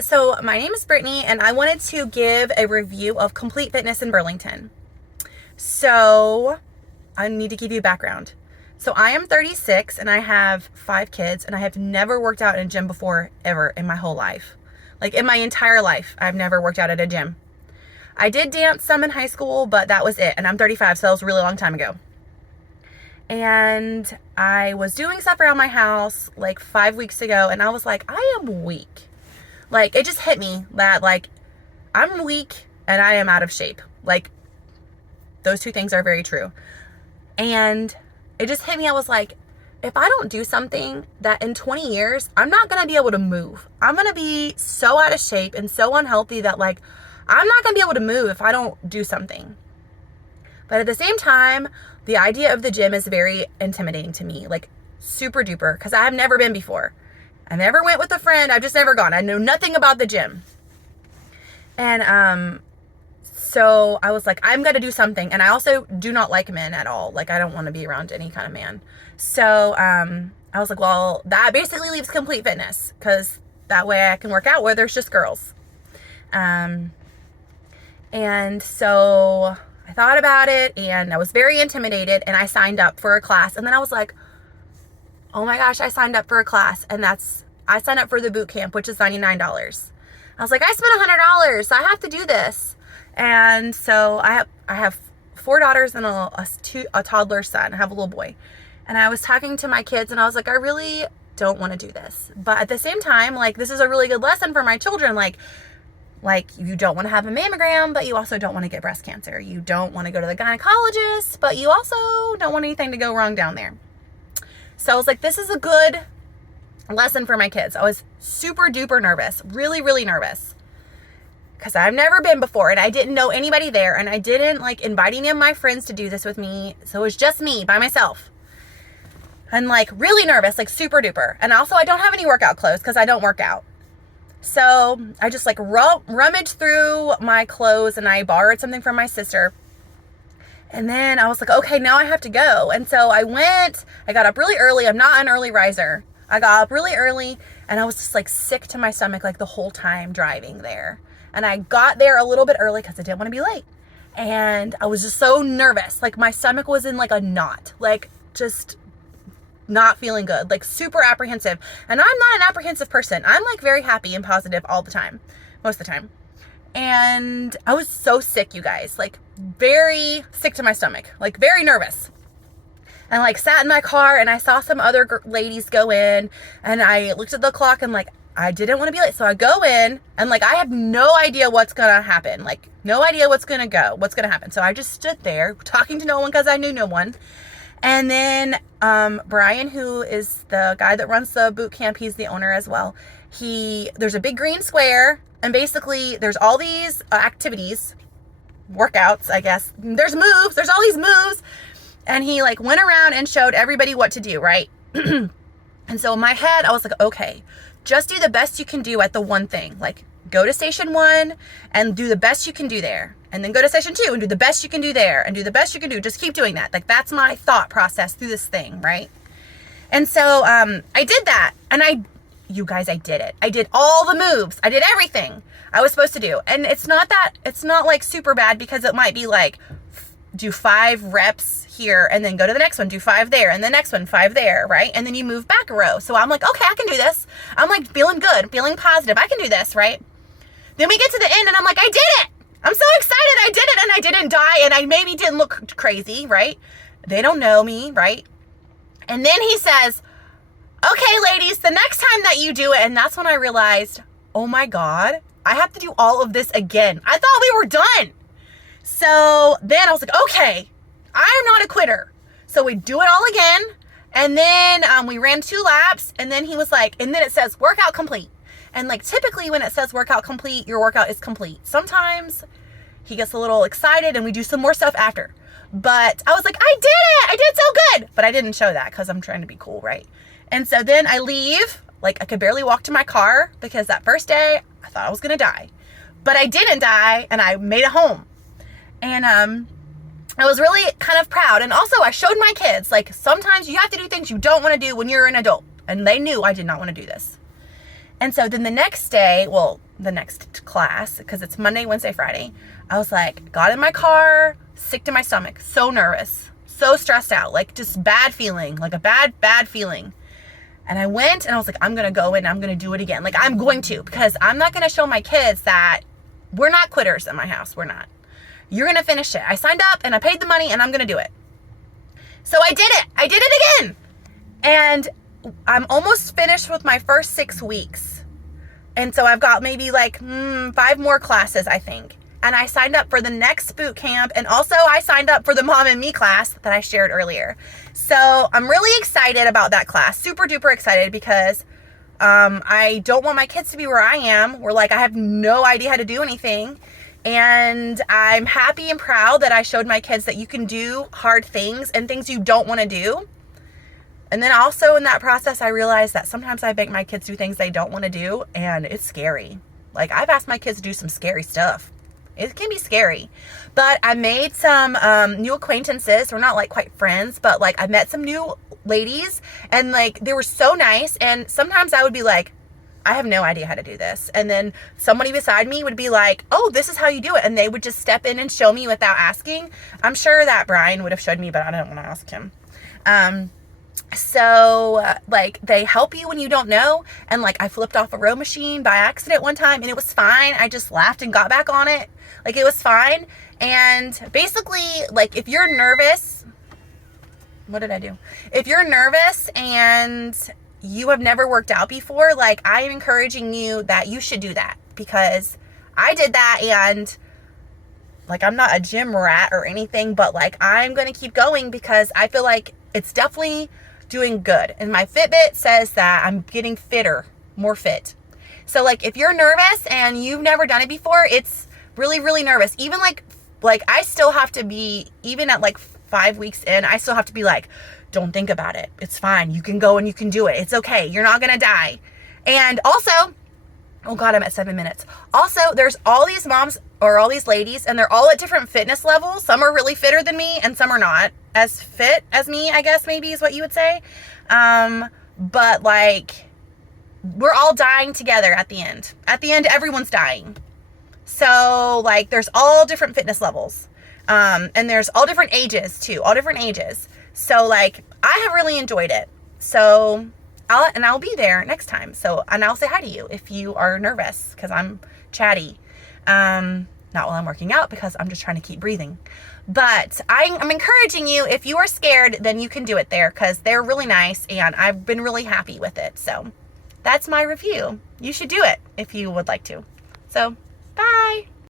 So my name is Brittany, and I wanted to give a review of Complete Fitness in Burlington. So I need to give you background. So I am 36 and I have 5 kids, and I have never worked out in a gym before ever in my whole life. Like in my entire life, I've never worked out at a gym. I did dance some in high school, but that was it. And I'm 35, so that was a really long time ago. And I was doing stuff around my house like 5 weeks ago, and I was like, I am weak. Like, it just hit me that, like, I'm weak and I am out of shape. Like, those two things are very true. And it just hit me. I was like, if I don't do something, that in 20 years, I'm not going to be able to move. I'm going to be so out of shape and so unhealthy that, like, I'm not going to be able to move if I don't do something. But at the same time, the idea of the gym is very intimidating to me, like super duper, because I have never been before. I never went with a friend. I've just never gone. I know nothing about the gym. And so I was like, I'm going to do something. And I also do not like men at all. Like, I don't want to be around any kind of man. So I was like, well, that basically leaves Complete Fitness, because that way I can work out where there's just girls. And so I thought about it, and I was very intimidated, and I signed up for a class. And then I was like, oh my gosh, I signed up for a class, and I signed up for the boot camp, which is $99. I was like, I spent $100, so I have to do this. And so I have 4 daughters and a toddler son. I have a little boy. And I was talking to my kids, and I was like, I really don't want to do this. But at the same time, like, this is a really good lesson for my children. Like you don't want to have a mammogram, but you also don't want to get breast cancer. You don't want to go to the gynecologist, but you also don't want anything to go wrong down there. So I was like, this is a good lesson for my kids. I was super duper nervous, really, really nervous, because I've never been before, and I didn't know anybody there, and I didn't like invite any of my friends to do this with me. So it was just me by myself, and like really nervous, like super duper. And also I don't have any workout clothes because I don't work out. So I just like rummaged through my clothes, and I borrowed something from my sister. And then I was like, okay, now I have to go. And so I got up really early. I'm not an early riser. I got up really early, and I was just like sick to my stomach like the whole time driving there. And I got there a little bit early because I didn't want to be late. And I was just so nervous. Like my stomach was in like a knot, like just not feeling good, like super apprehensive. And I'm not an apprehensive person. I'm like very happy and positive all the time, most of the time. And I was so sick, you guys, like very sick to my stomach, like very nervous. And like sat in my car, and I saw some other ladies go in, and I looked at the clock, and like I didn't want to be late. So I go in, and like I have no idea what's going to happen. Like no idea what's going to happen. So I just stood there talking to no one because I knew no one. And then Brian, who is the guy that runs the boot camp, he's the owner as well. There's a big green square, and basically there's all these activities, workouts, I guess. There's moves. There's all these moves. And he like went around and showed everybody what to do, right? And so in my head, I was like, okay, just do the best you can do at the one thing. Like go to station 1 and do the best you can do there. And then go to station 2 and do the best you can do there, and do the best you can do. Just keep doing that. Like that's my thought process through this thing, right? And so I did that, and you guys, I did it. I did all the moves. I did everything I was supposed to do. And it's not like super bad, because it might be like do 5 reps here, and then go to the next one, do 5 there, and the next one, 5 there, right? And then you move back a row. So I'm like, okay, I can do this. I'm like feeling good, feeling positive. I can do this, right? Then we get to the end, and I'm like, I did it. I'm so excited. I did it, and I didn't die, and I maybe didn't look crazy, right? They don't know me, right? And then he says, okay, ladies, the next time that you do it. And that's when I realized, oh my God, I have to do all of this again. I thought we were done. So then I was like, okay, I'm not a quitter. So we do it all again. And then we ran 2 laps, and then he was like, and then it says workout complete. And like typically when it says workout complete, your workout is complete. Sometimes he gets a little excited and we do some more stuff after. But I was like, I did it. I did so good. But I didn't show that because I'm trying to be cool, right? And so then I leave. Like I could barely walk to my car, because that first day I thought I was going to die. But I didn't die, and I made it home. And I was really kind of proud. And also I showed my kids, like sometimes you have to do things you don't want to do when you're an adult. And they knew I did not want to do this. And so then the next day, well, the next class, because it's Monday, Wednesday, Friday, I was like, got in my car, sick to my stomach, so nervous, so stressed out, like just bad feeling, like a bad feeling. And I went and I was like, I'm going to go in and I'm going to do it again. Like I'm going to, because I'm not going to show my kids that we're not quitters at my house. We're not. You're going to finish it. I signed up and I paid the money and I'm going to do it. So I did it. I did it again. And I'm almost finished with my first 6 weeks. And so I've got maybe like 5 more classes, I think. And I signed up for the next boot camp. And also I signed up for the Mom and Me class that I shared earlier. So I'm really excited about that class. Super duper excited because I don't want my kids to be where I am, where like I have no idea how to do anything. And I'm happy and proud that I showed my kids that you can do hard things and things you don't want to do. And then also in that process, I realized that sometimes I make my kids do things they don't want to do, and it's scary. Like I've asked my kids to do some scary stuff. It can be scary. But I made some new acquaintances. We're not like quite friends, but like I met some new ladies and like they were so nice. And sometimes I would be like, I have no idea how to do this. And then somebody beside me would be like, oh, this is how you do it. And they would just step in and show me without asking. I'm sure that Brian would have showed me, but I don't want to ask him. So like they help you when you don't know. And like I flipped off a row machine by accident one time and it was fine. I just laughed and got back on it. Like it was fine. And basically like if you're nervous, what did I do? If you're nervous and you have never worked out before, like I am encouraging you that you should do that, because I did that. And like I'm not a gym rat or anything, but like I'm going to keep going because I feel like it's definitely doing good. And my Fitbit says that I'm getting fitter, more fit. So like if you're nervous and you've never done it before, it's really, really nervous. Even like I still have to be, even at like 5 weeks in, I still have to be like, don't think about it. It's fine. You can go and you can do it. It's okay. You're not going to die. And also, oh God, I'm at 7 minutes. Also, there's all these moms or all these ladies and they're all at different fitness levels. Some are really fitter than me and some are not as fit as me, I guess maybe is what you would say. But like we're all dying together at the end. At the end, everyone's dying. So like there's all different fitness levels. And there's all different ages too, all different ages. So like I have really enjoyed it. So I'll be there next time. So, and I'll say hi to you if you are nervous, because I'm chatty. Not while I'm working out, because I'm just trying to keep breathing. But I'm encouraging you, if you are scared, then you can do it there, because they're really nice and I've been really happy with it. So that's my review. You should do it if you would like to. So